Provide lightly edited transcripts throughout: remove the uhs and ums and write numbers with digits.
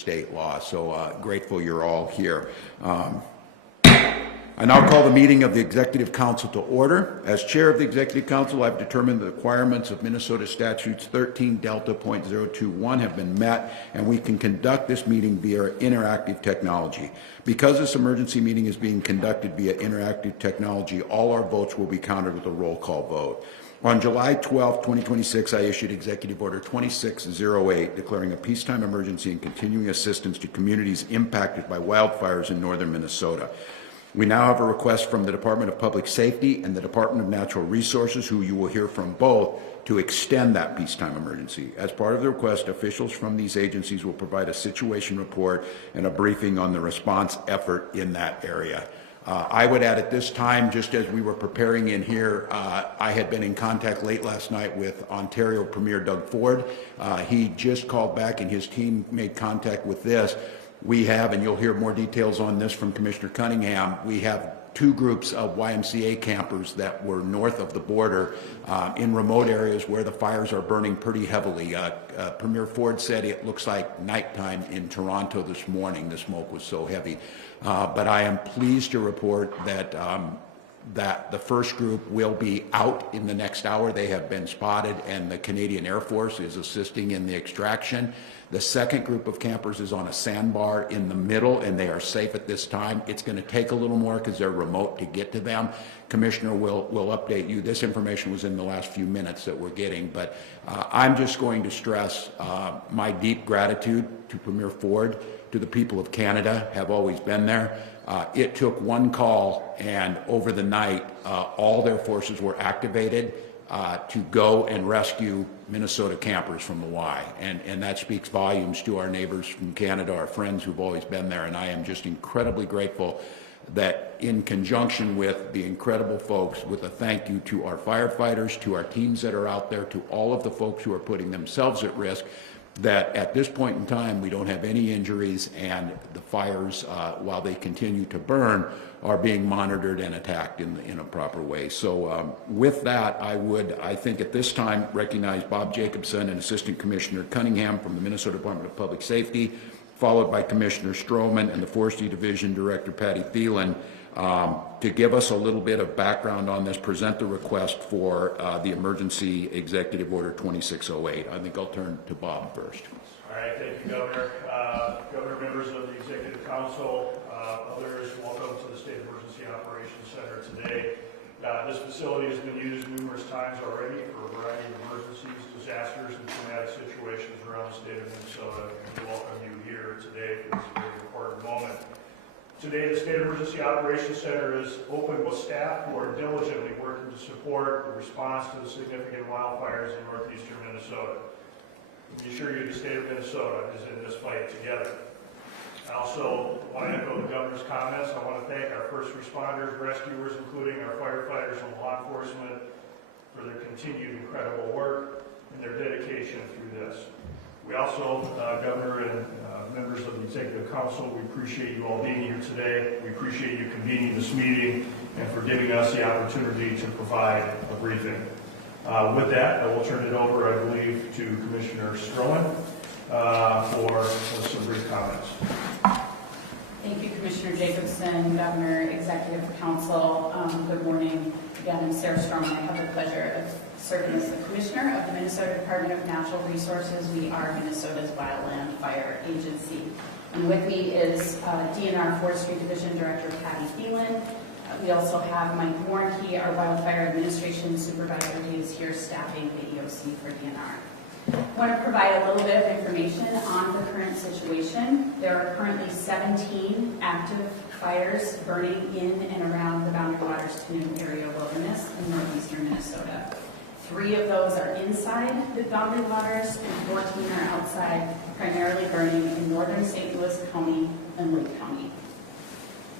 state law. So grateful you're all here. I now call the meeting of the Executive Council to order. As chair of the Executive Council, I've determined the requirements of Minnesota Statutes 13 Delta .021 have been met, and we can conduct this meeting via interactive technology. Because this emergency meeting is being conducted via interactive technology, all our votes will be counted with a roll call vote. On July 12, 2026, I issued Executive Order 2608, declaring a peacetime emergency and continuing assistance to communities impacted by wildfires in northern Minnesota. We now have a request from the Department of Public Safety and the Department of Natural Resources, who you will hear from both, to extend that peacetime emergency. As part of the request, officials from these agencies will provide a situation report and a briefing on the response effort in that area. I would add at this time, just as we were preparing in here, I had been in contact late last night with Ontario Premier Doug Ford. He just called back and his team made contact with this. We have, and you'll hear more details on this from Commissioner Cunningham, we have two groups of YMCA campers that were north of the border in remote areas where the fires are burning pretty heavily. Premier Ford said it looks like nighttime in Toronto this morning. The smoke was so heavy. But I am pleased to report that that the first group will be out in the next hour. They have been spotted, and the Canadian Air Force is assisting in the extraction. The second group of campers is on a sandbar in the middle, and they are safe at this time. It's going to take a little more because they're remote to get to them. Commissioner will update you. This information was in the last few minutes that we're getting, but I'm just going to stress my deep gratitude to Premier Ford, to the people of Canada, have always been there. It took one call, and over the night, all their forces were activated to go and rescue Minnesota campers from the Y. And that speaks volumes to our neighbors from Canada, our friends who've always been there. And I am just incredibly grateful that in conjunction with the incredible folks, with a thank you to our firefighters, to our teams that are out there, to all of the folks who are putting themselves at risk, that at this point in time we don't have any injuries, and the fires, while they continue to burn, are being monitored and attacked in a proper way. So with that, I think at this time recognize Bob Jacobson and Assistant Commissioner Cunningham from the Minnesota Department of Public Safety, followed by Commissioner Stroman and the Forestry Division Director Patty Thielen, to give us a little bit of background on this, present the request for the Emergency Executive Order 2608. I think I'll turn to Bob first. All right, thank you, Governor. Governor, members of the Executive Council, others, welcome to the State Emergency Operations Center today. This facility has been used numerous times already for a variety of emergencies, disasters, and traumatic situations around the state of Minnesota. We welcome you here today for this very important moment. Today, the State Emergency Operations Center is open with staff who are diligently working to support the response to the significant wildfires in northeastern Minnesota. Let me assure you the state of Minnesota is in this fight together. I also want to echo the Governor's comments. I want to thank our first responders, rescuers, including our firefighters and law enforcement, for their continued incredible work and their dedication through this. We also, Governor and members of the Executive Council, we appreciate you all being here today. We appreciate you convening this meeting and for giving us the opportunity to provide a briefing. With that, I will turn it over, I believe, to Commissioner Stroman for some brief comments. Thank you, Commissioner Jacobson, Governor, Executive Council. Good morning. Again, I'm Sarah Stroman. I have the pleasure of serving as the Commissioner of the Minnesota Department of Natural Resources. We are Minnesota's Wildland Fire Agency. And with me is DNR Forestry Division Director Patty Thielen. We also have Mike Warnke, our Wildfire Administration Supervisor, who is here staffing the EOC for DNR. I want to provide a little bit of information on the current situation. There are currently 17 active fires burning in and around the Boundary Waters Canoe Area Wilderness in northeastern Minnesota. 3 of those are inside the Boundary Waters and 14 are outside, primarily burning in northern St. Louis County and Lake County.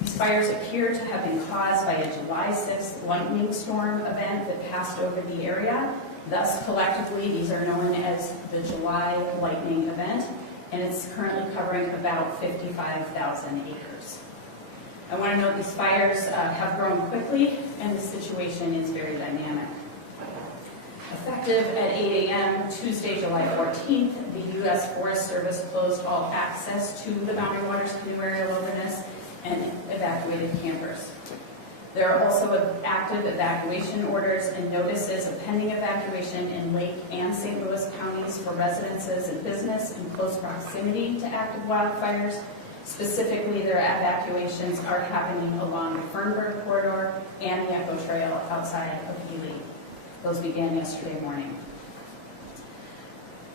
These fires appear to have been caused by a July 6th lightning storm event that passed over the area. Thus, collectively, these are known as the July lightning event, and it's currently covering about 55,000 acres. I want to note these fires have grown quickly, and the situation is very dynamic. Effective at 8 a.m. Tuesday, July 14th, the U.S. Forest Service closed all access to the Boundary Waters Canoe Area Wilderness and evacuated campers. There are also active evacuation orders and notices of pending evacuation in Lake and St. Louis counties for residences and business in close proximity to active wildfires. Specifically, their evacuations are happening along the Fernberg corridor and the Echo Trail outside of Ely. Those began yesterday morning.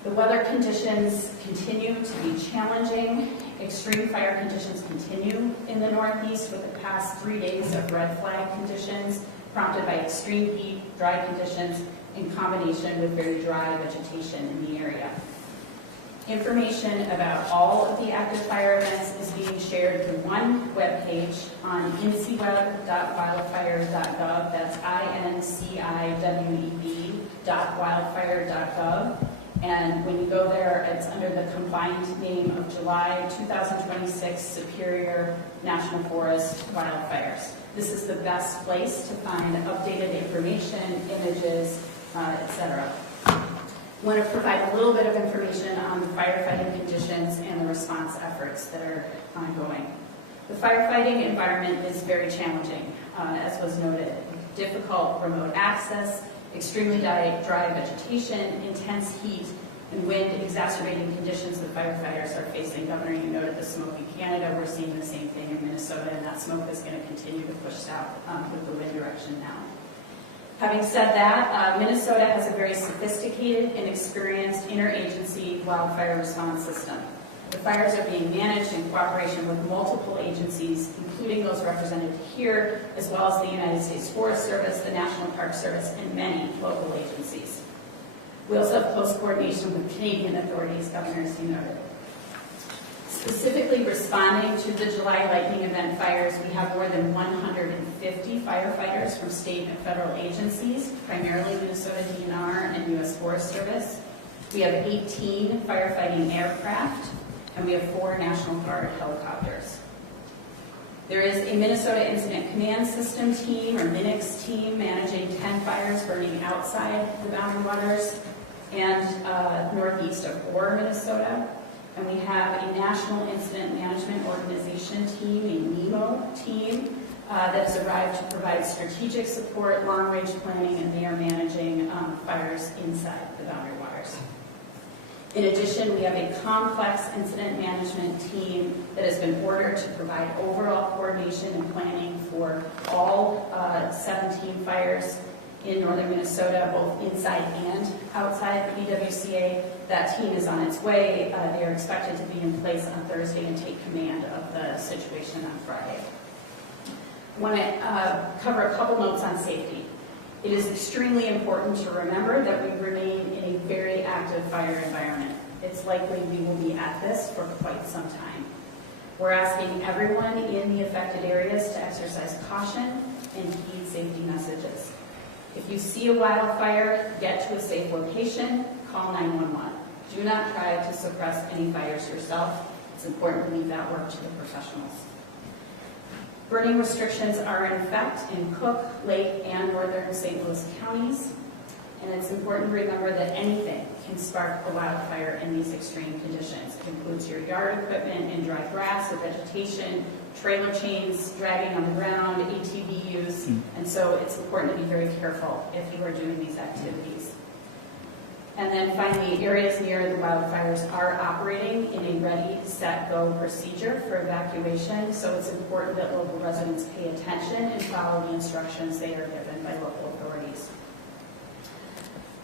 The weather conditions continue to be challenging. Extreme fire conditions continue in the Northeast with the past 3 days of red flag conditions prompted by extreme heat, dry conditions, in combination with very dry vegetation in the area. Information about all of the active fire events is being shared through one webpage on nciweb.wildfires.gov. That's INCIWEB.wildfire.gov. And when you go there, it's under the combined name of July 2026 Superior National Forest Wildfires. This is the best place to find updated information, images, etc. I want to provide a little bit of information on the firefighting conditions and the response efforts that are ongoing. The firefighting environment is very challenging, as was noted. Difficult remote access, extremely dry vegetation, intense heat, and wind exacerbating conditions the firefighters are facing. Governor, you noted the smoke in Canada. We're seeing the same thing in Minnesota, and that smoke is going to continue to push south with the wind direction now. Having said that, Minnesota has a very sophisticated and experienced interagency wildfire response system. The fires are being managed in cooperation with multiple agencies, including those represented here, as well as the United States Forest Service, the National Park Service, and many local agencies. We also have close coordination with Canadian authorities, Governor, as you noted. Specifically responding to the July lightning event fires, we have more than 150 firefighters from state and federal agencies, primarily Minnesota DNR and U.S. Forest Service. We have 18 firefighting aircraft, and we have 4 National Guard helicopters. There is a Minnesota Incident Command System team, or MINIX team, managing 10 fires burning outside the Boundary Waters and northeast of Orr, Minnesota. And we have a National Incident Management Organization team, a NEMO team, that has arrived to provide strategic support, long-range planning, and they are managing fires inside the Boundary Waters. In addition, we have a complex incident management team that has been ordered to provide overall coordination and planning for all 17 fires in northern Minnesota, both inside and outside the WCA. That team is on its way. They are expected to be in place on Thursday and take command of the situation on Friday. I want to cover a couple notes on safety. It is extremely important to remember that we remain in a very active fire environment. It's likely we will be at this for quite some time. We're asking everyone in the affected areas to exercise caution and heed safety messages. If you see a wildfire, get to a safe location, call 911. Do not try to suppress any fires yourself. It's important to leave that work to the professionals. Burning restrictions are in effect in Cook, Lake, and northern St. Louis counties. And it's important to remember that anything can spark a wildfire in these extreme conditions. It includes your yard equipment and dry grass or vegetation, trailer chains dragging on the ground, ATV use, and so it's important to be very careful if you are doing these activities. And then finally, areas near the wildfires are operating in a ready, set, go procedure for evacuation, so it's important that local residents pay attention and follow the instructions they are given by local authorities.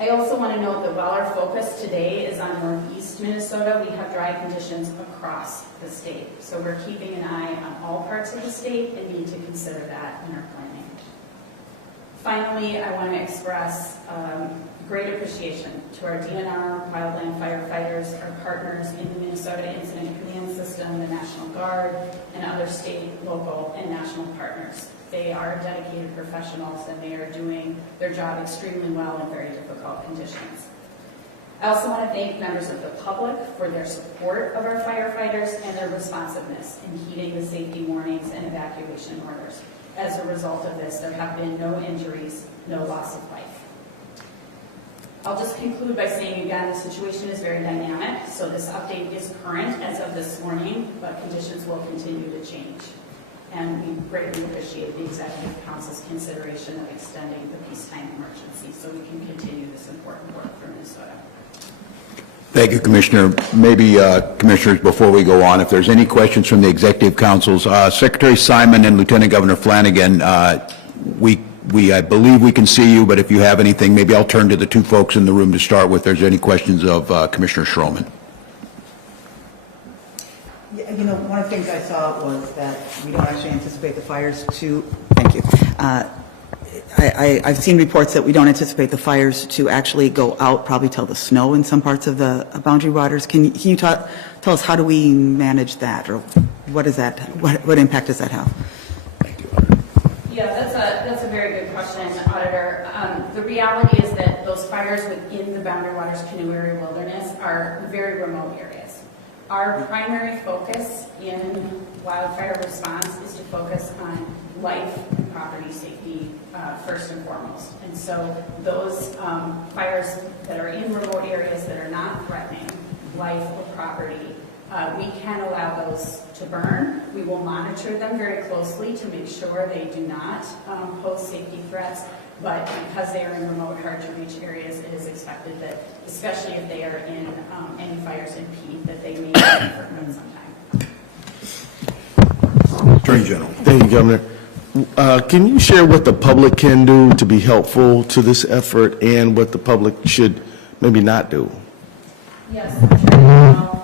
I also want to note that while our focus today is on northeast Minnesota, we have dry conditions across the state. So we're keeping an eye on all parts of the state and need to consider that in our planning. Finally, I want to express great appreciation to our DNR, wildland firefighters, our partners in the Minnesota Incident Command System, the National Guard, and other state, local, and national partners. They are dedicated professionals and they are doing their job extremely well in very difficult conditions. I also want to thank members of the public for their support of our firefighters and their responsiveness in heeding the safety warnings and evacuation orders. As a result of this, there have been no injuries, no loss of life. I'll just conclude by saying again, the situation is very dynamic, so this update is current as of this morning, but conditions will continue to change. And we greatly appreciate the Executive Council's consideration of extending the peacetime emergency so we can continue this important work for Minnesota. Thank you, Commissioner. Maybe, Commissioners, before we go on, if there's any questions from the Executive Councils, Secretary Simon and Lieutenant Governor Flanagan, I believe we can see you, but if you have anything, maybe I'll turn to the two folks in the room to start with. If there's any questions of Commissioner Schroman. Yeah, you know, one of the things I saw was that we don't actually anticipate the fires to, thank you. I've seen reports that we don't anticipate the fires to actually go out probably till the snow in some parts of the boundary waters. Can you tell us how do we manage that, or what is that? What impact does that have? Yeah, that's a very good question, Auditor. The reality is that those fires within the Boundary Waters Canoe Area Wilderness are very remote areas. Our primary focus in wildfire response is to focus on life and property safety first and foremost. And so those fires that are in remote areas that are not threatening life or property, we can allow those to burn. We will monitor them very closely to make sure they do not pose safety threats, but because they are in remote, hard-to-reach areas, it is expected that, especially if they are in any fires in peat, that they may be for quite some time. Attorney General. Thank you, Governor. Can you share what the public can do to be helpful to this effort and what the public should maybe not do? Yes, Attorney General.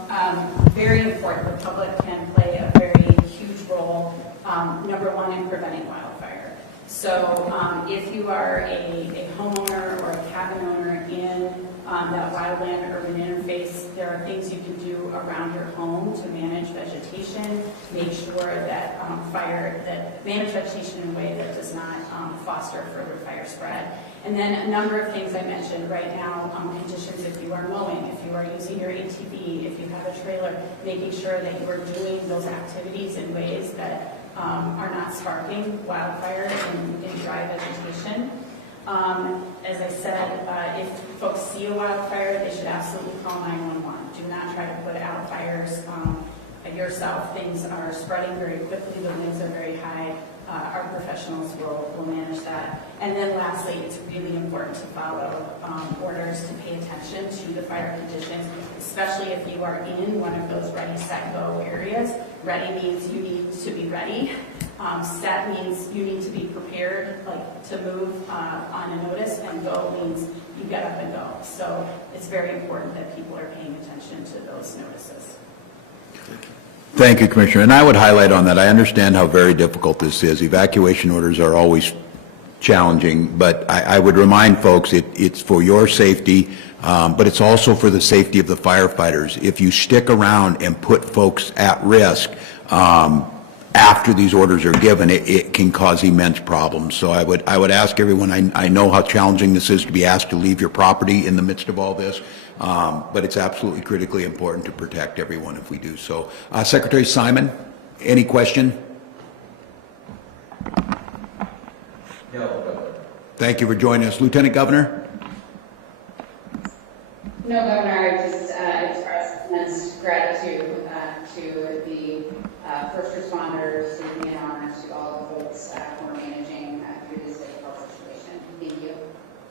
Very important. The public can play a very huge role, number one, in preventing wildfire. So if you are a homeowner or a cabin owner in that wildland-urban interface, there are things you can do around your home to manage vegetation, make sure that manage vegetation in a way that does not foster further fire spread. And then a number of things I mentioned right now, conditions if you are mowing, if you are using your ATV, if you have a trailer, making sure that you are doing those activities in ways that are not sparking wildfire in dry vegetation. As I said, if folks see a wildfire, they should absolutely call 911. Do not try to put out fires yourself. Things are spreading very quickly. The winds are very high. Our professionals will manage that. And then lastly, it's really important to follow orders to pay attention to the fire conditions, especially if you are in one of those ready, set, go areas. Ready means you need to be ready. Set means you need to be prepared, like to move on a notice, and go means you get up and go. So it's very important that people are paying attention to those notices. Thank you, Commissioner. And I would highlight on that, I understand how very difficult this is. Evacuation orders are always challenging, but I would remind folks it's for your safety, but it's also for the safety of the firefighters. If you stick around and put folks at risk after these orders are given, it can cause immense problems. So I would ask everyone, I know how challenging this is to be asked to leave your property in the midst of all this, but it's absolutely critically important to protect everyone if we do so. Secretary Simon, any question? No. Thank you for joining us. Lieutenant Governor? No, Governor, I just express immense gratitude to the first responders, to the DNRs, to all the folks who are managing through this difficult situation. Thank you.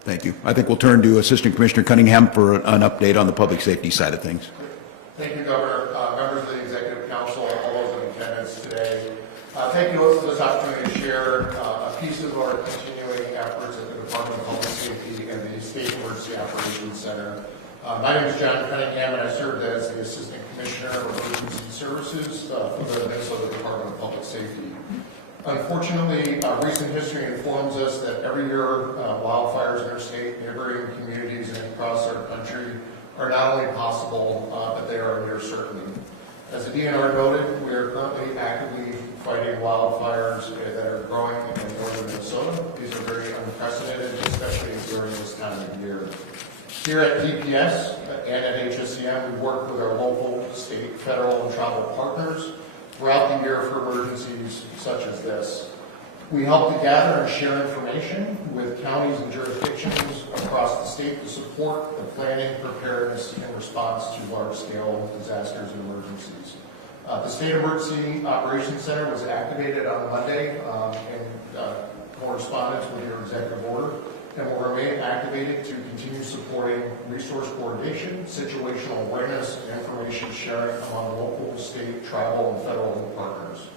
Thank you. I think we'll turn to Assistant Commissioner Cunningham for an update on the public safety side of things. Thank you, Governor. Members of the Executive Council, all those in attendance today. Thank you for this opportunity to share a piece of our continuing efforts at the Department of Public Safety and the State Emergency Operations Center. My name is John Cunningham, and I served as the Assistant Commissioner of Emergency Services for the Minnesota Department of Public Safety. Unfortunately, recent history informs us that every year wildfires in our state, neighboring communities, and across our country are not only possible, but they are near certain. As the DNR noted, we are currently actively fighting wildfires that are growing in northern Minnesota. These are very unprecedented, especially during this time of year. Here at DPS and at HSCM, we work with our local, state, federal, and tribal partners throughout the year for emergencies such as this. We help to gather and share information with counties and jurisdictions across the state to support the planning, preparedness, and response to large-scale disasters and emergencies. The State Emergency Operations Center was activated on Monday in correspondence with your executive order, and will remain activated to continue supporting resource coordination, situational awareness, and information sharing among local, state, tribal, and federal partners.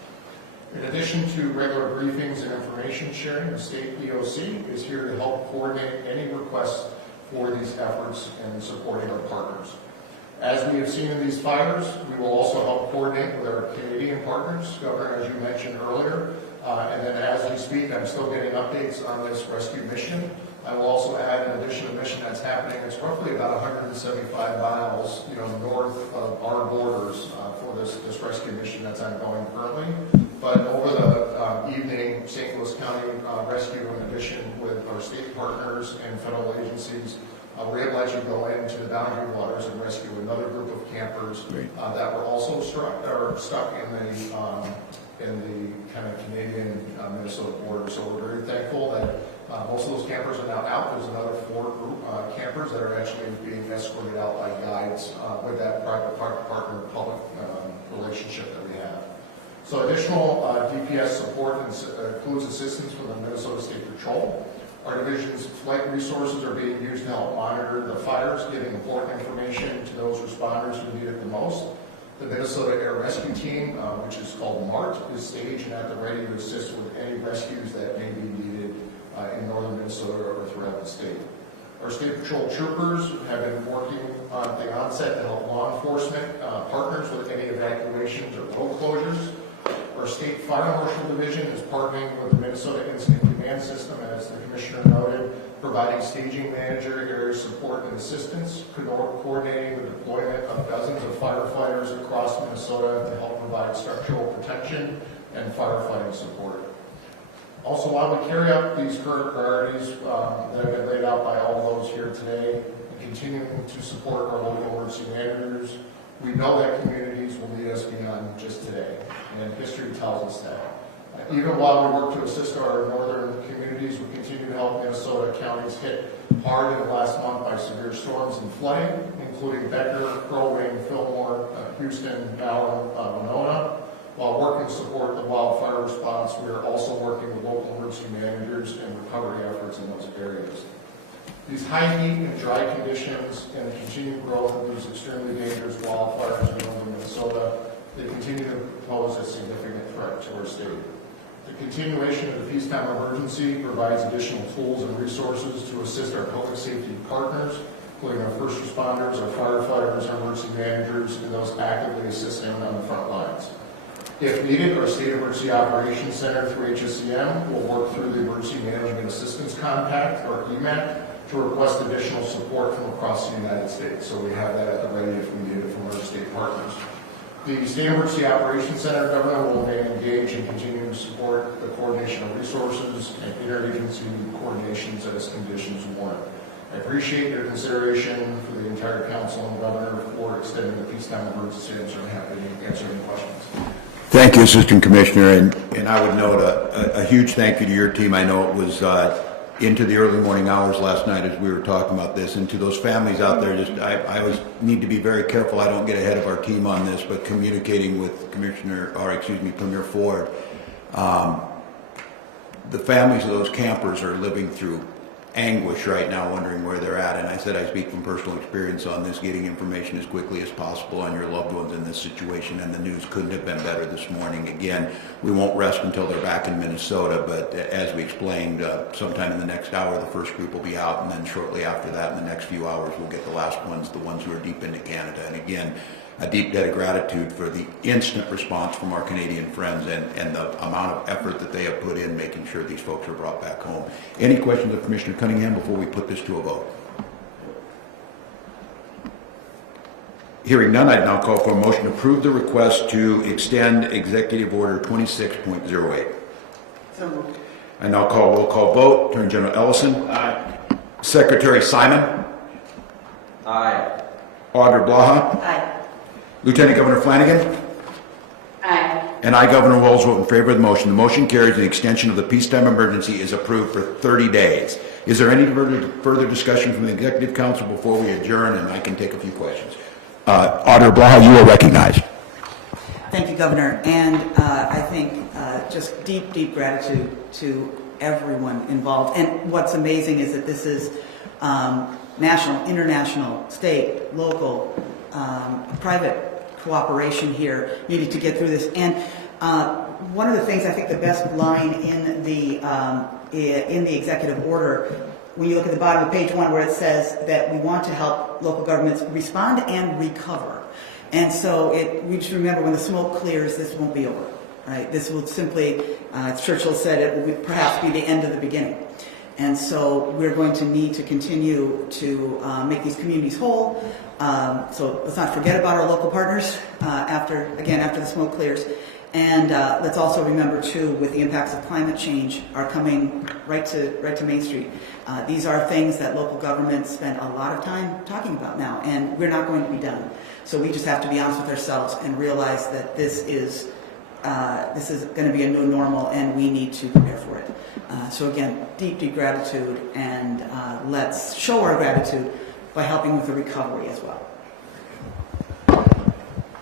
In addition to regular briefings and information sharing, the state EOC is here to help coordinate any requests for these efforts and supporting our partners. As we have seen in these fires, we will also help coordinate with our Canadian partners, Governor, as you mentioned earlier. And then as we speak, I'm still getting updates on this rescue mission. I will also add an additional mission that's happening. It's roughly about 175 miles, north of our borders for this rescue mission that's ongoing currently. But over the evening, St. Louis County Rescue, in addition with our state partners and federal agencies, we're able to actually go into the boundary waters and rescue another group of campers that were also stuck in the kind of Canadian Minnesota border. So we're very thankful that most of those campers are now out. There's another 4 campers that are actually being escorted out by guides with that private partner-public relationship that we have. So additional DPS support includes assistance from the Minnesota State Patrol. Our division's flight resources are being used to help monitor the fires, giving important information to those responders who need it the most. The Minnesota Air Rescue Team, which is called MART, is staged and at the ready to assist with any rescues that may be needed in northern Minnesota or throughout the state. Our State Patrol troopers have been working on the onset to help law enforcement partners with any evacuations or road closures. Our State Fire Marshal Division is partnering with the Minnesota Incident Command System, as the Commissioner noted, providing staging manager, area support and assistance, coordinating the deployment of dozens of firefighters across Minnesota to help provide structural protection and firefighting support. Also, while we carry out these current priorities that have been laid out by all of those here today, and continuing to support our local emergency managers, we know that communities will need us beyond just today, and history tells us that. Even while we work to assist our northern communities, we continue to help Minnesota counties hit hard in the last month by severe storms and flooding, including Becker, Crow Wing, Fillmore, Houston, Allen, Winona. While working to support the wildfire response, we are also working with local emergency managers and recovery efforts in those areas. These high heat and dry conditions and the continued growth of these extremely dangerous wildfires in northern Minnesota, they continue to pose a significant threat to our state. The continuation of the peacetime emergency provides additional tools and resources to assist our public safety partners, including our first responders, our firefighters, our emergency managers, and those actively assisting on the front lines. If needed, our State Emergency Operations Center through HSCM will work through the Emergency Management Assistance Compact, or EMAC, to request additional support from across the United States. So we have that at the ready if we need it from our state partners. The State Emergency Operations Center, Governor, will remain engaged in continuing to support the coordination of resources and interagency coordinations as conditions warrant. I appreciate your consideration for the entire Council and Governor for extending the peacetime emergency, and I'm happy to answer any questions. Thank you, Assistant Commissioner, and I would note a huge thank you to your team. I know it was into the early morning hours last night as we were talking about this, and to those families out there, I always need to be very careful I don't get ahead of our team on this, but communicating with Premier Ford, the families of those campers are living through anguish right now, wondering where they're at. And I said I speak from personal experience on this, getting information as quickly as possible on your loved ones in this situation, and the news couldn't have been better this morning. Again, we won't rest until they're back in Minnesota, but as we explained, sometime in the next hour the first group will be out, and then shortly after that, in the next few hours, we'll get the last ones, the ones who are deep into Canada. And again, a deep debt of gratitude for the instant response from our Canadian friends and the amount of effort that they have put in making sure these folks are brought back home. Any questions of Commissioner Cunningham before we put this to a vote? Hearing none, I'd now call for a motion to approve the request to extend Executive Order 26.08. So moved. I now call roll call vote. Attorney General Ellison. Aye. Secretary Simon. Aye. Audra Blaha. Aye. Lieutenant Governor Flanagan. Aye. And I, Governor Walz, vote in favor of the motion. The motion carries. The extension of the peacetime emergency is approved for 30 days. Is there any further discussion from the Executive Council before we adjourn? And I can take a few questions. Auditor Blaha, you are recognized. Thank you, Governor. And I think just deep, deep gratitude to everyone involved. And what's amazing is that this is national, international, state, local, private cooperation here needed to get through this. And one of the things, I think the best line in the executive order, when you look at the bottom of page 1 where it says that we want to help local governments respond and recover. And so we just remember when the smoke clears, this won't be over, right? This will simply, as Churchill said, it will perhaps be the end of the beginning. And so we're going to need to continue to make these communities whole. So let's not forget about our local partners after the smoke clears. And let's also remember, too, with the impacts of climate change are coming right to Main Street. These are things that local governments spend a lot of time talking about now, and we're not going to be done. So we just have to be honest with ourselves and realize that this is going to be a new normal, and we need to prepare for it. So again, deep, deep gratitude, and let's show our gratitude by helping with the recovery as well.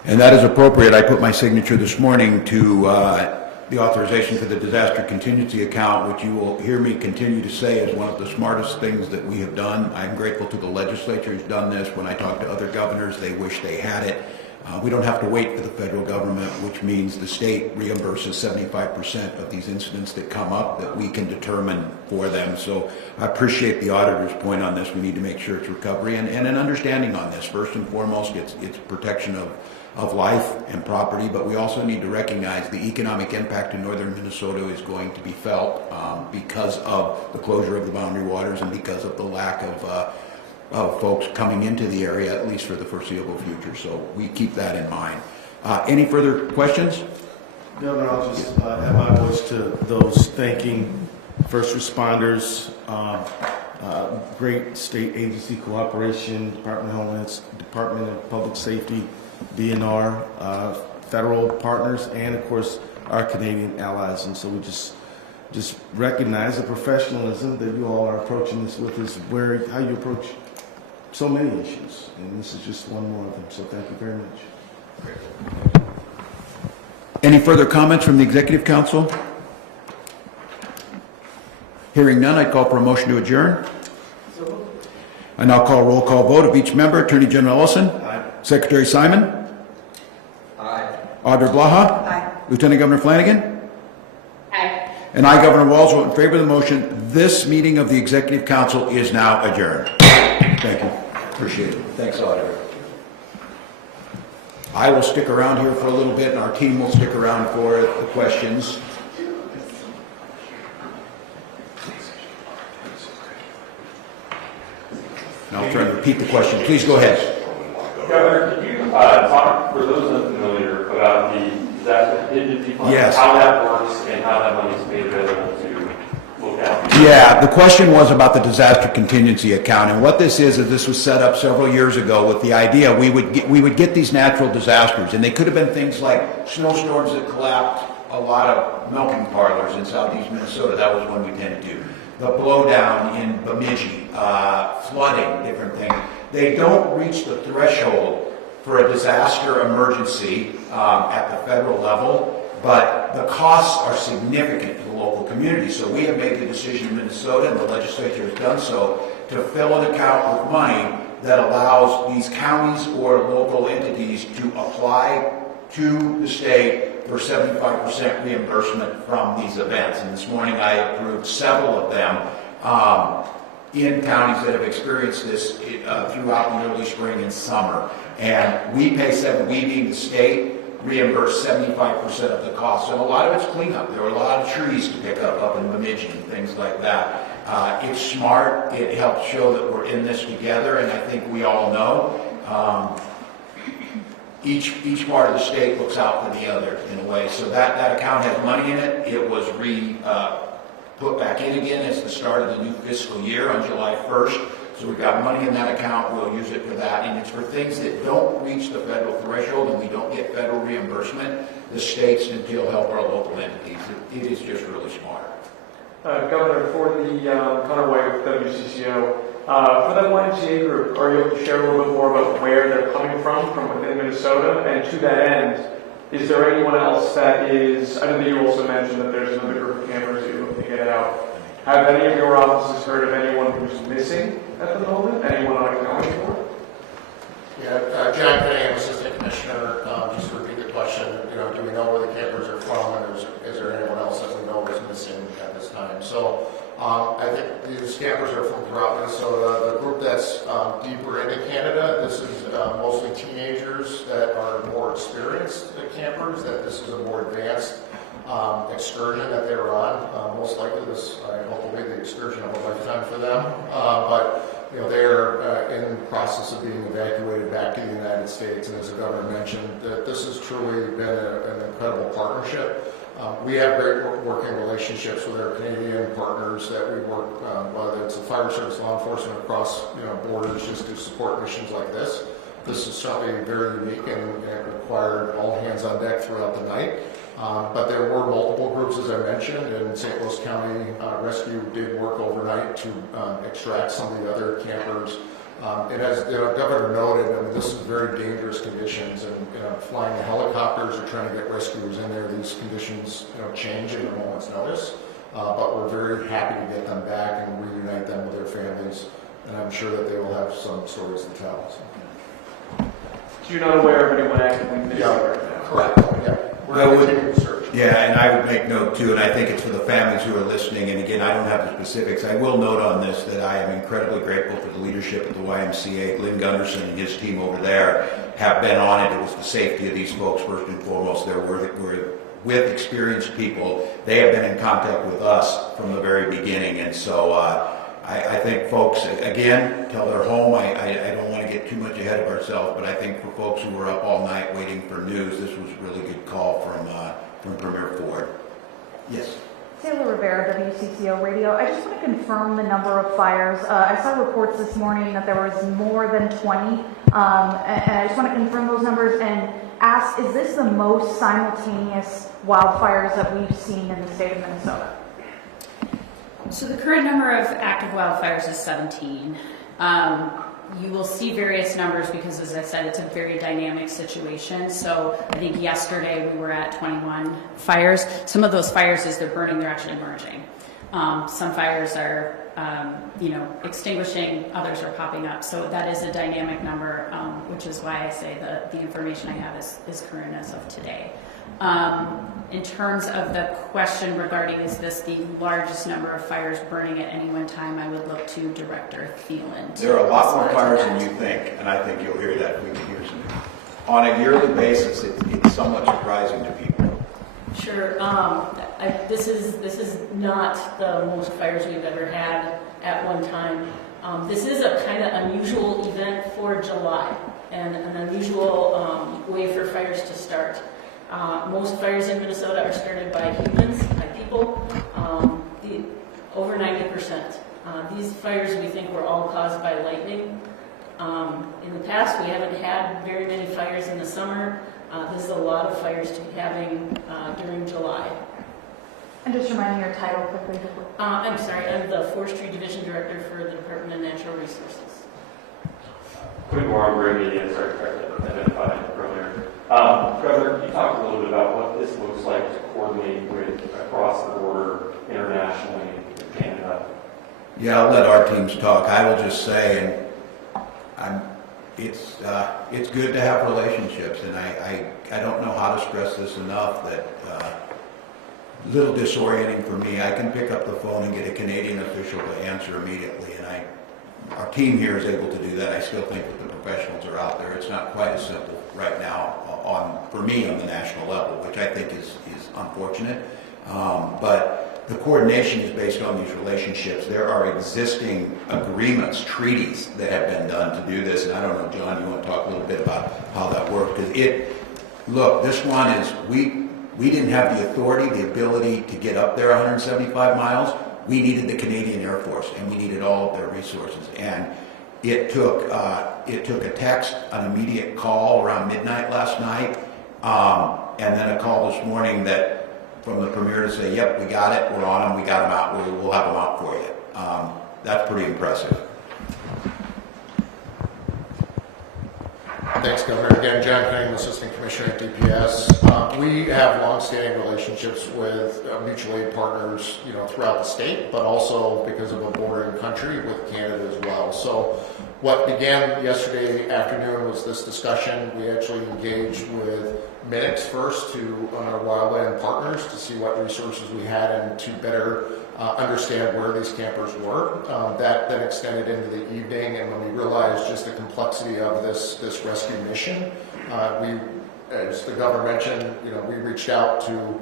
And that is appropriate. I put my signature this morning to the authorization for the disaster contingency account, which you will hear me continue to say is one of the smartest things that we have done. I'm grateful to the legislature who's done this. When I talk to other governors, they wish they had it. We don't have to wait for the federal government, which means the state reimburses 75% of these incidents that come up that we can determine for them. So I appreciate the auditor's point on this. We need to make sure it's recovery and an understanding on this. First and foremost, it's protection of life and property, but we also need to recognize the economic impact in northern Minnesota is going to be felt because of the closure of the boundary waters and because of the lack of folks coming into the area, at least for the foreseeable future. So we keep that in mind. Any further questions? Governor, I'll just add my voice to those thanking first responders, great state agency cooperation, Department of Homeland, Department of Public Safety, DNR, federal partners, and of course our Canadian allies. And so we just recognize the professionalism that you all are approaching this with is how you approach so many issues, and this is just one more of them. So thank you very much. Any further comments from the Executive Council? Hearing none, I call for a motion to adjourn. I now call roll call vote of each member. Attorney General Ellison. Aye. Secretary Simon. Aye. Auditor Blaha. Aye. Lieutenant Governor Flanagan. Aye. And I, Governor Walz, vote in favor of the motion. This meeting of the Executive Council is now adjourned. Thank you. Appreciate it. Thanks, Auditor. I will stick around here for a little bit, and our team will stick around for the questions. Now I'll try to repeat the question. Please go ahead. Governor, could you talk, for those unfamiliar, about the disaster contingency fund? Yes. How that works and how that money is made available to look out? Yeah, the question was about the disaster contingency account, and what this is this was set up several years ago with the idea we would get these natural disasters, and they could have been things like snowstorms that collapsed a lot of milking parlors in southeast Minnesota. That was one we tended to do. The blowdown in Bemidji, flooding, different things. They don't reach the threshold for a disaster emergency at the federal level, but the costs are significant to the local community. So we have made the decision in Minnesota, and the legislature has done so, to fill an account with money that allows these counties or local entities to apply to the state for 75% reimbursement from these events. And this morning I approved several of them in counties that have experienced this throughout the early spring and summer. And we being the state, reimburse 75% of the cost. And a lot of it's cleanup. There were a lot of trees to pick up in Bemidji and things like that. It's smart. It helps show that we're in this together, and I think we all know each part of the state looks out for the other in a way. So that account has money in it. It was put back in again as the start of the new fiscal year on July 1st. So we've got money in that account, we'll use it for that, and it's for things that don't reach the federal threshold and we don't get federal reimbursement. The states and still help our local entities. It is just really smart. Governor, for the Conaway with WCCO, for that YMCA group, are you able to share a little bit more about where they're coming from within Minnesota? And to that end, is there anyone else that is, I know that you also mentioned that there's another group of campers that you're looking to get out. Have any of your offices heard of anyone who's missing at the moment? Anyone on accounting for? Yeah, John Cunningham, Assistant Commissioner, just to repeat the question, do we know where the campers are from, and is there anyone else that we know is missing at this time? So I think these campers are from throughout Minnesota. The group that's deeper into Canada, this is mostly teenagers that are more experienced campers, that this is a more advanced excursion that they were on. Most likely this, I hope, will be the excursion of a lifetime for them. But they're in the process of being evacuated back to the United States, and as the governor mentioned, that this has truly been an incredible partnership. We have great working relationships with our Canadian partners that we work, whether it's the fire service, law enforcement across borders, just to support missions like this. This is certainly very unique and required all hands on deck throughout the night. But there were multiple groups, as I mentioned, and St. Louis County Rescue did work overnight to extract some of the other campers. And as the governor noted, this is very dangerous conditions, and flying the helicopters or trying to get rescuers in there, these conditions change in a moment's notice. But we're very happy to get them back and reunite them with their families, and I'm sure that they will have some stories to tell. So. So you're not aware of anyone actively missing right now? Correct. Yeah. We're continuing to search. Yeah, and I would make note too, and I think it's for the families who are listening, and again, I don't have the specifics. I will note on this that I am incredibly grateful for the leadership of the YMCA. Glenn Gunderson and his team over there have been on it. It was the safety of these folks first and foremost. We're with experienced people. They have been in contact with us from the very beginning, and so I think folks, again, till they're home, I don't want to get too much ahead of ourselves, but I think for folks who were up all night waiting for news, this was a really good call from Premier Ford. Yes. Taylor Rivera, WCCO Radio. I just want to confirm the number of fires. I saw reports this morning that there was more than 20, and I just want to confirm those numbers and ask, is this the most simultaneous wildfires that we've seen in the state of Minnesota? So the current number of active wildfires is 17. You will see various numbers because, as I said, it's a very dynamic situation. So I think yesterday we were at 21 fires. Some of those fires, as they're burning, they're actually emerging. Some fires are, extinguishing, others are popping up. So that is a dynamic number, which is why I say the information I have is current as of today. In terms of the question regarding is this the largest number of fires burning at any one time, I would look to Director Thielen. There are a lot more fires than you think, and I think you'll hear that when you hear some. On a yearly basis, it's somewhat surprising to people. Sure. This is not the most fires we've ever had at one time. This is a kind of unusual event for July and an unusual way for fires to start. Most fires in Minnesota are started by humans, by people, over 90%. These fires we think were all caused by lightning. In the past, we haven't had very many fires in the summer. This is a lot of fires to be having during July. And just remind me your title quickly. I'm sorry, I'm the Forestry Division Director for the Department of Natural Resources. Quick more on Brady, and sorry to identify earlier. Governor, you talked a little bit about what this looks like to coordinate with across the border internationally with Canada. Yeah, I'll let our teams talk. I will just say, and it's good to have relationships, and I don't know how to stress this enough that a little disorienting for me. I can pick up the phone and get a Canadian official to answer immediately, and our team here is able to do that. I still think that the professionals are out there. It's not quite as simple right now for me on the national level, which I think is unfortunate. But the coordination is based on these relationships. There are existing agreements, treaties that have been done to do this. And I don't know, John, you want to talk a little bit about how that worked? Because look, this one is, we didn't have the authority, the ability to get up there 175 miles. We needed the Canadian Air Force, and we needed all of their resources. And It took a text, an immediate call around midnight last night, and then a call this morning that from the premier to say, yep, we got it, we're on them, we got them out, we'll have them out for you. That's pretty impressive. Thanks, Governor. Again, John Cunningham, Assistant Commissioner at DPS. We have long-standing relationships with mutual aid partners, throughout the state, but also because of a bordering country with Canada as well. So what began yesterday afternoon was this discussion. We actually engaged with Minix first on our wildland partners to see what resources we had and to better understand where these campers were. That then extended into the evening, and when we realized just the complexity of this rescue mission, we, as the governor mentioned, we reached out to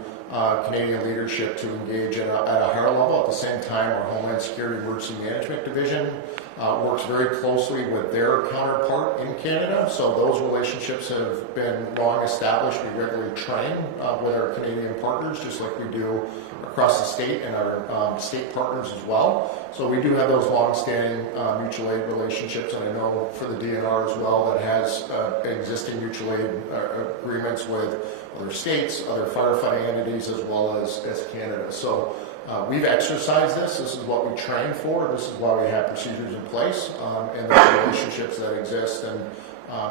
Canadian leadership to engage at a higher level. At the same time, our Homeland Security Emergency Management Division works very closely with their counterpart in Canada. So those relationships have been long established. We regularly train with our Canadian partners, just like we do across the state and our state partners as well. So we do have those long-standing mutual aid relationships, and I know for the DNR as well that has existing mutual aid agreements with other states, other firefighting entities, as well as Canada. So we've exercised this. This is what we train for. This is why we have procedures in place and the relationships that exist. And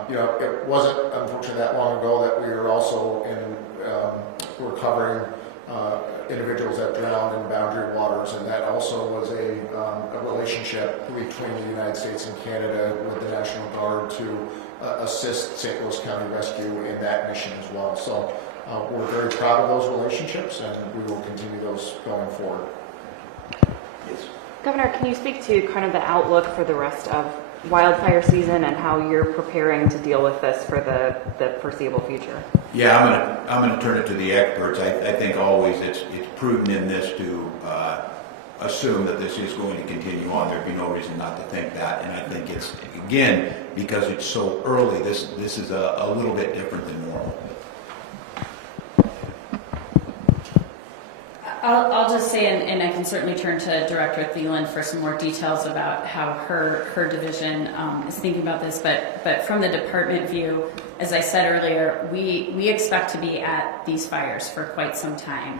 it wasn't unfortunately that long ago that we were also recovering individuals that drowned in boundary waters, and that also was a relationship between the United States and Canada with the National Guard to assist St. Louis County Rescue in that mission as well. So we're very proud of those relationships, and we will continue those going forward. Yes. Governor, can you speak to kind of the outlook for the rest of wildfire season and how you're preparing to deal with this for the foreseeable future? Yeah, I'm gonna turn it to the experts. I think always it's prudent in this to assume that this is going to continue on. There'd be no reason not to think that. And I think it's, again, because it's so early, this is a little bit different than normal. I'll just say, and I can certainly turn to Director Thielen for some more details about how her division is thinking about this, but from the department view, as I said earlier, we expect to be at these fires for quite some time.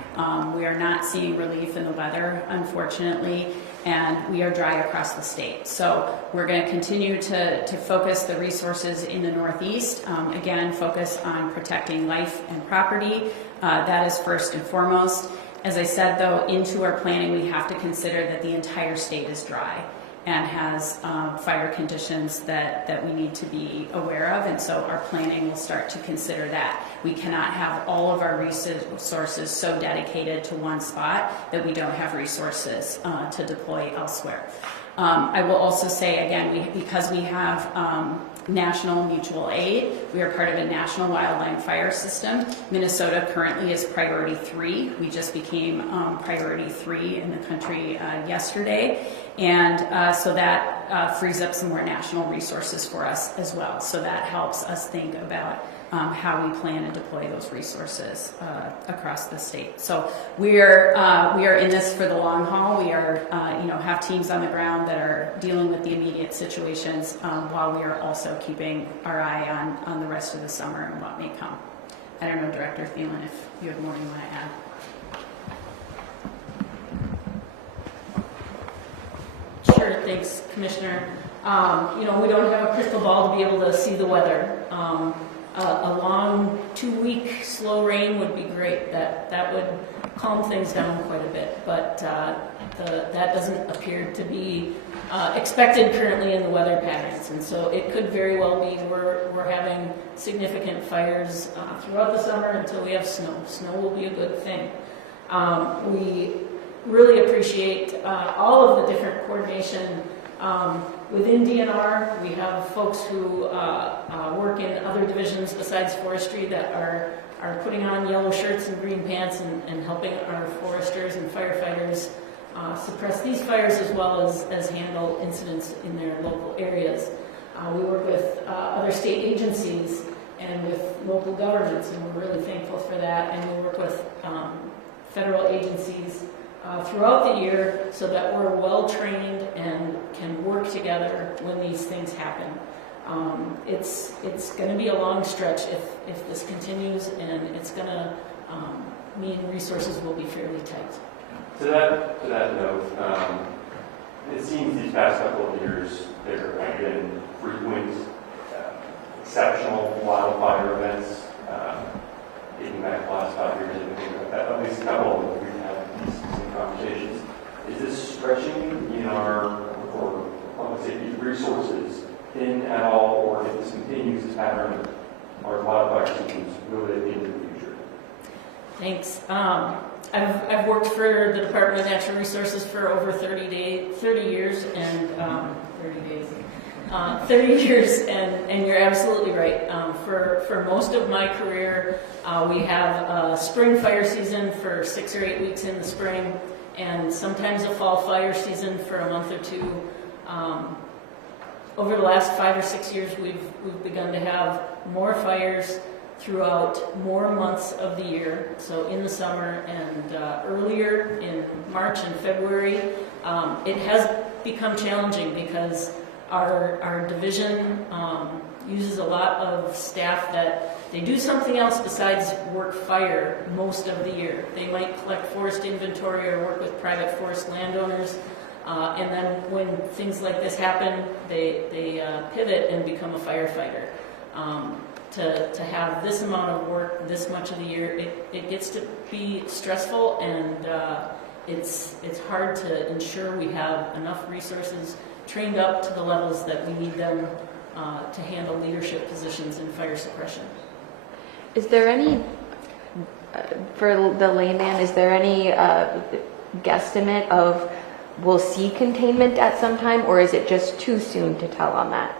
We are not seeing relief in the weather, unfortunately, and we are dry across the state. So we're going to continue to focus the resources in the Northeast, again, focus on protecting life and property. That is first and foremost. As I said, though, into our planning, we have to consider that the entire state is dry and has fire conditions that we need to be aware of, and so our planning will start to consider that. We cannot have all of our resources so dedicated to one spot that we don't have resources to deploy elsewhere. I will also say, again, because we have national mutual aid, we are part of a national wildland fire system. Minnesota currently is priority 3. We just became priority 3 in the country yesterday, and so that frees up some more national resources for us as well. So that helps us think about how we plan to deploy those resources across the state. So we are in this for the long haul. We are have teams on the ground that are dealing with the immediate situations while we are also keeping our eye on the rest of the summer and what may come. I don't know, Director Thielen, if you have more you want to add. Sure, thanks, Commissioner. We don't have a crystal ball to be able to see the weather. A long 2-week slow rain would be great. That would calm things down quite a bit, but that doesn't appear to be expected currently in the weather patterns, and so it could very well be we're having significant fires throughout the summer until we have snow. Snow will be a good thing. We really appreciate all of the different coordination within DNR. We have folks who work in other divisions besides forestry that are putting on yellow shirts and green pants and helping our foresters and firefighters suppress these fires as well as handle incidents in their local areas. We work with other state agencies and with local governments, and we're really thankful for that. And we work with federal agencies throughout the year so that we're well-trained and can work together when these things happen. It's going to be a long stretch if this continues, and it's going to mean resources will be fairly tight. To that note, it seems these past couple of years there have been frequent, exceptional wildfire events. Dating back the last 5 years, I think at least a couple of them we've had these conversations. Is this stretching in our, or let's say, these resources in at all, or if this continues this pattern, our wildfire seasons, will it into the future? Thanks. I've worked for the Department of Natural Resources for over 30 years, and 30 years, and you're absolutely right. For most of my career, we have a spring fire season for 6 or 8 weeks in the spring, and sometimes a fall fire season for a month or two. Over the last 5 or 6 years, we've begun to have more fires throughout more months of the year. So in the summer and earlier in March and February, it has become challenging because our division uses a lot of staff that they do something else besides work fire most of the year. They might collect forest inventory or work with private forest landowners. And then when things like this happen, they pivot and become a firefighter. To have this amount of work this much of the year, it gets to be stressful, and it's hard to ensure we have enough resources trained up to the levels that we need them to handle leadership positions in fire suppression. Is there any, for the layman, is there any guesstimate of we'll see containment at some time, or is it just too soon to tell on that?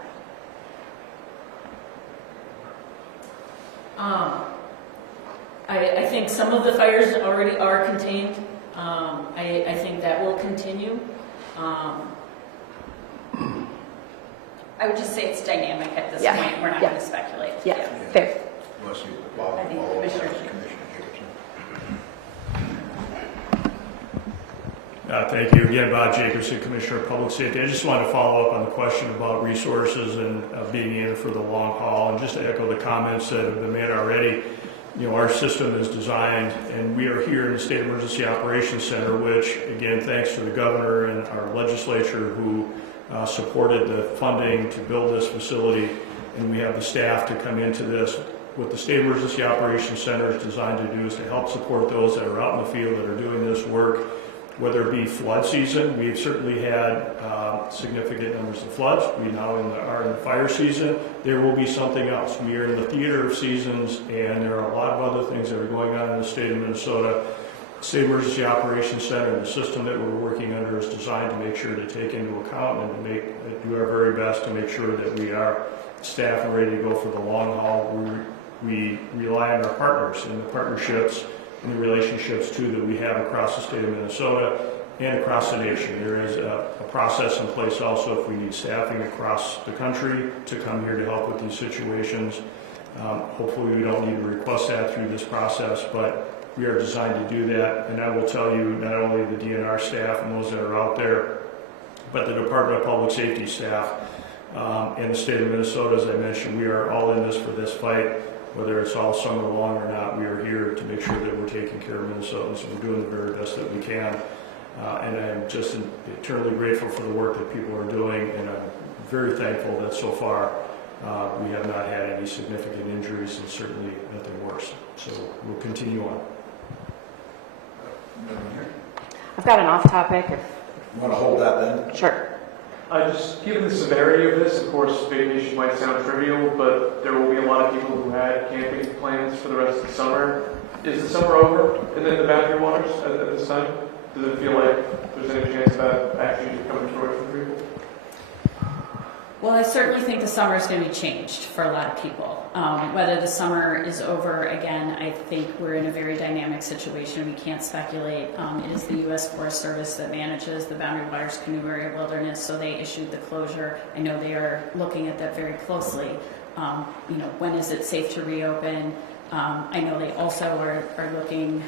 I think some of the fires already are contained. I think that will continue. I would just say it's dynamic at this Yeah. point. We're not Yeah. going to speculate. Yeah, fair. Unless you I think Commissioner Thank you again, Bob Jacobson, Commissioner of Public Safety. I just wanted to follow up on the question about resources and being in for the long haul, and just to echo the comments that have been made already. You know, our system is designed, and we are here in the State Emergency Operations Center, which, again, thanks to the governor and our legislature who supported the funding to build this facility, and we have the staff to come into this. What the State Emergency Operations Center is designed to do is to help support those that are out in the field that are doing this work, whether it be flood season. We've certainly had significant numbers of floods. We now are in the fire season. There will be something else. We are in the theater of seasons, and there are a lot of other things that are going on in the state of Minnesota. State Emergency Operations Center, the system that we're working under, is designed to make sure to take into account and to do our very best to make sure that we are staffed and ready to go for the long haul. We rely on our partners and the partnerships and the relationships, too, that we have across the state of Minnesota and across the nation. There is a process in place also if we need staffing across the country to come here to help with these situations. Hopefully we don't need to request that through this process, but we are designed to do that. And I will tell you, not only the DNR staff and those that are out there, but the Department of Public Safety staff and the state of Minnesota, as I mentioned, we are all in this for this fight. Whether it's all summer long or not, we are here to make sure that we're taking care of Minnesotans, and we're doing the very best that we can. And I'm just eternally grateful for the work that people are doing, and I'm very thankful that so far we have not had any significant injuries, and certainly nothing worse. So we'll continue on. I've got an off topic. You want to hold that then? Sure. Just given the severity of this, of course, vacation might sound trivial, but there will be a lot of people who had camping plans for the rest of the summer. Is the summer over in the Boundary Waters at this time? Does it feel like there's any chance of that actually coming to fruition for people? Well, I certainly think the summer is going to be changed for a lot of people. Whether the summer is over, again, I think we're in a very dynamic situation. We can't speculate. It is the U.S. Forest Service that manages the Boundary Waters Canoe Area Wilderness, so they issued the closure. I know they are looking at that very closely. When is it safe to reopen? I know they also are looking,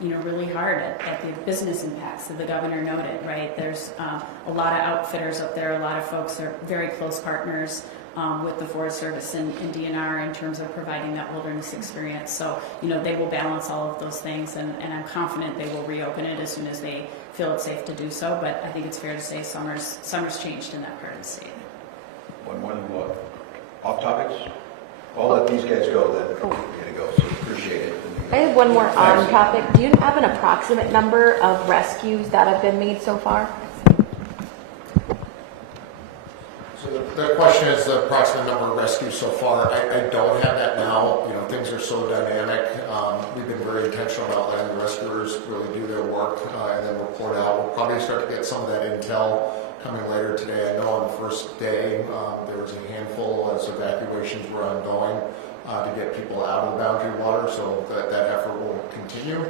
really hard at the business impacts that the governor noted, right? There's a lot of outfitters up there, a lot of folks are very close partners with the Forest Service and DNR in terms of providing that wilderness experience. So, they will balance all of those things, and I'm confident they will reopen it as soon as they feel it's safe to do so. But I think it's fair to say summer's changed in that part of the state. One more than what? Off topics? I'll let these guys go then. We're gonna go, so appreciate it. I have one more on topic. Do you have an approximate number of rescues that have been made so far? So the question is the approximate number of rescues so far. I don't have that now. Things are so dynamic. We've been very intentional about letting the rescuers really do their work and then report out. We'll probably start to get some of that intel coming later today. I know on the first day there was a handful as evacuations were ongoing to get people out of the boundary water, so that effort will continue.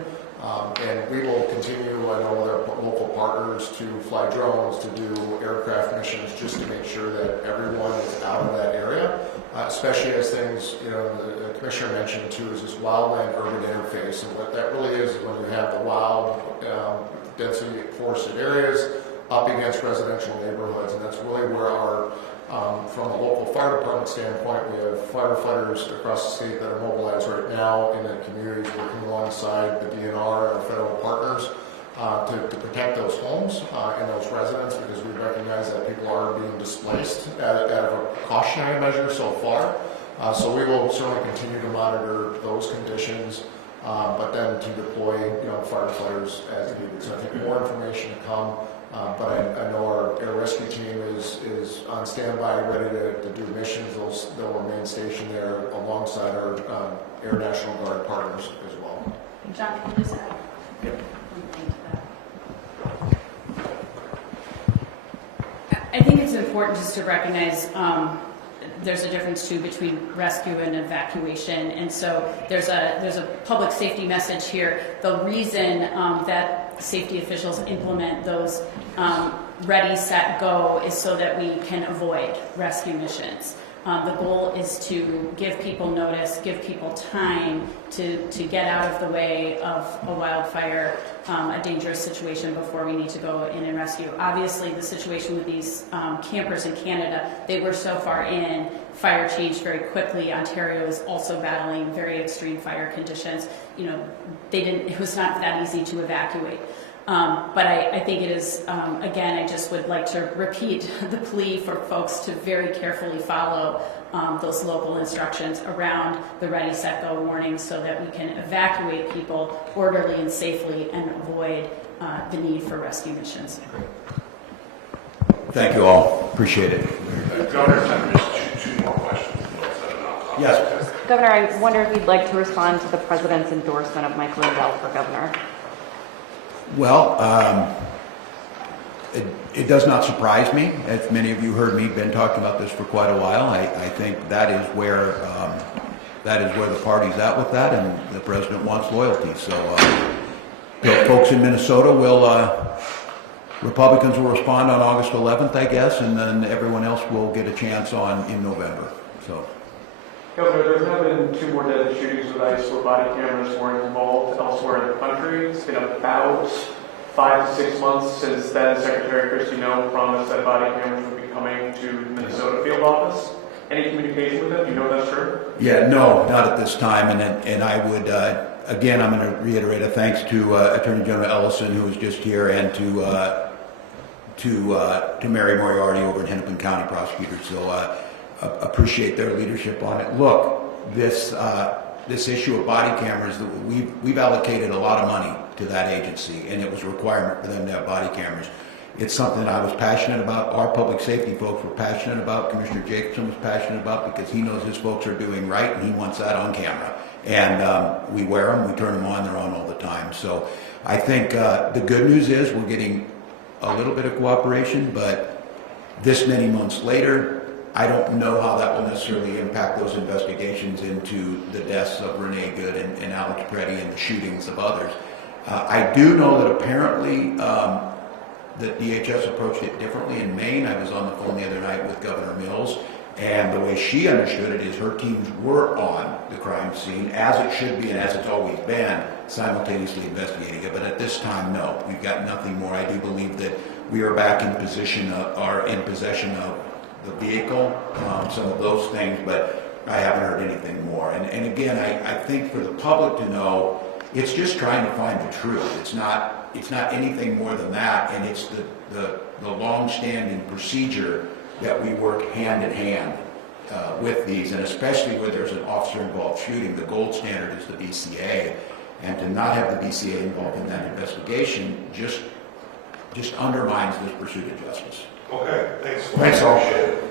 And we will continue, I know, with our local partners to fly drones, to do aircraft missions, just to make sure that everyone is out of that area, especially as things, the commissioner mentioned too, is this wildland-urban interface. And what that really is when you have the wild, densely forested areas up against residential neighborhoods, and that's really where our from a local fire department standpoint, we have firefighters across the state that are mobilized right now in the communities working alongside the DNR and our federal partners to protect those homes and those residents, because we recognize that people are being displaced out of a cautionary measure so far. So we will certainly continue to monitor those conditions, but then to deploy firefighters as needed. So I think more information to come. But I know our air rescue team is on standby, ready to do missions. They'll remain stationed there alongside our Air National Guard partners as well. John, can you just add one thing to that? I think it's important just to recognize there's a difference too between rescue and evacuation, and so there's a public safety message here. The reason that safety officials implement those ready, set, go is so that we can avoid rescue missions. The goal is to give people notice, give people time to get out of the way of a wildfire, a dangerous situation before we need to go in and rescue. Obviously, the situation with these campers in Canada, they were so far in, fire changed very quickly. Ontario is also battling very extreme fire conditions. It was not that easy to evacuate. But I think it is, again, I just would like to repeat the plea for folks to very carefully follow those local instructions around the ready, set, go warnings so that we can evacuate people orderly and safely and avoid the need for rescue missions. Thank you all. Appreciate it. Governor, just two more questions. Yes. Governor, I wonder if you'd like to respond to the president's endorsement of Mike Lindell for governor. Well, it does not surprise me. As many of you heard me, been talking about this for quite a while. I think that is where the party's at with that, and the president wants loyalty. So, folks in Minnesota Republicans will respond on August 11th, I guess, and then everyone else will get a chance in November. So. Governor, there's now been 2 more deadly shootings with ICE where body cameras were involved elsewhere in the country. It's been about 5 to 6 months since then. Secretary Kristi Noem promised that body cameras would be coming to the Minnesota field office. Any communication with them? Do you know that's true? Yeah, no, not at this time. And I would, again, I'm going to reiterate a thanks to Attorney General Ellison, who was just here, and to Mary Moriarty over in Hennepin County prosecutors. So appreciate their leadership on it. Look, this issue of body cameras, we've allocated a lot of money to that agency, and it was a requirement for them to have body cameras. It's something I was passionate about. Our public safety folks were passionate about. Commissioner Jacobson was passionate about, because he knows his folks are doing right, and he wants that on camera. And we wear them, we turn them on, they're on all the time. So I think the good news is we're getting a little bit of cooperation, but this many months later, I don't know how that will necessarily impact those investigations into the deaths of Renee Good and Alex Preddy and the shootings of others. I do know that apparently that DHS approached it differently in Maine. I was on the phone the other night with Governor Mills, And the way she understood it is her teams were on the crime scene, as it should be and as it's always been, simultaneously investigating it. But at this time, no, we've got nothing more. I do believe that we are back in position, are in possession of the vehicle, some of those things, but I haven't heard anything more. And again, I think for the public to know, it's just trying to find the truth. It's not anything more than that, and it's the long-standing procedure that we work hand in hand with these, and especially where there's an officer-involved shooting. The gold standard is the BCA, and to not have the BCA involved in that investigation just undermines this pursuit of justice. Okay, thanks. Thanks all. Appreciate it.